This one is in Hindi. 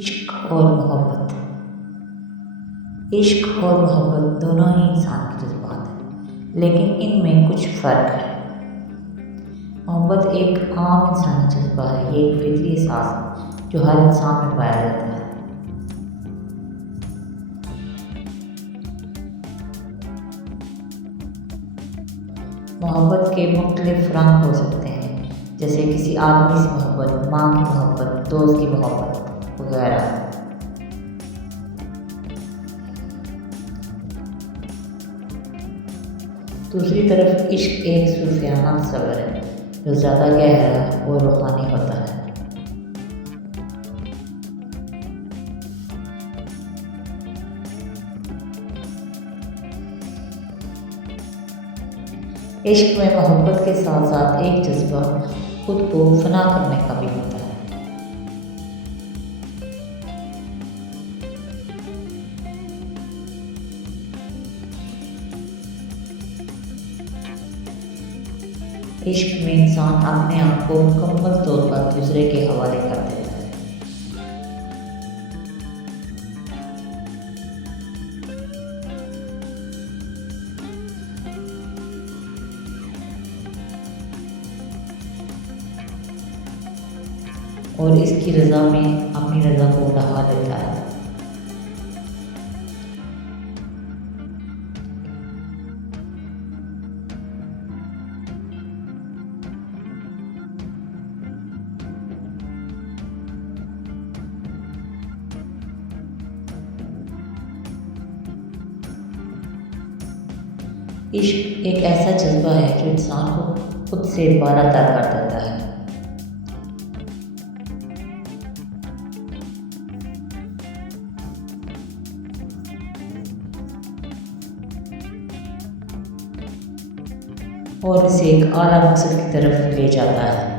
इश्क और मोहब्बत। इश्क और मोहब्बत दोनों ही इंसान के जज्बात हैं, लेकिन इनमें कुछ फ़र्क है। मोहब्बत एक आम इंसानी जज्बा है। ये एक फितरी एहसास है जो हर इंसान में पाया जाता है। मोहब्बत के मुख्तलिफ रंग हो सकते हैं, जैसे किसी आदमी से मोहब्बत, माँ की मोहब्बत, दोस्त की मोहब्बत वगैरह। दूसरी तरफ इश्क एक सूफियाना सब्र है जो ज़्यादा गहरा और रूहानी होता है। इश्क में मोहब्बत के साथ साथ एक जज्बा खुद को फना करने का भी होता है। इश्क में इंसान अपने आप को मुकम्मल तौर पर दूसरे के हवाले कर देता है। और इसकी रज़ा में अपनी रज़ा को बढ़ा देता है। इश्क एक ऐसा जज्बा है जो इंसान को खुद से बारातर कर देता है। और इसे एक आला मकसद की तरफ ले जाता है।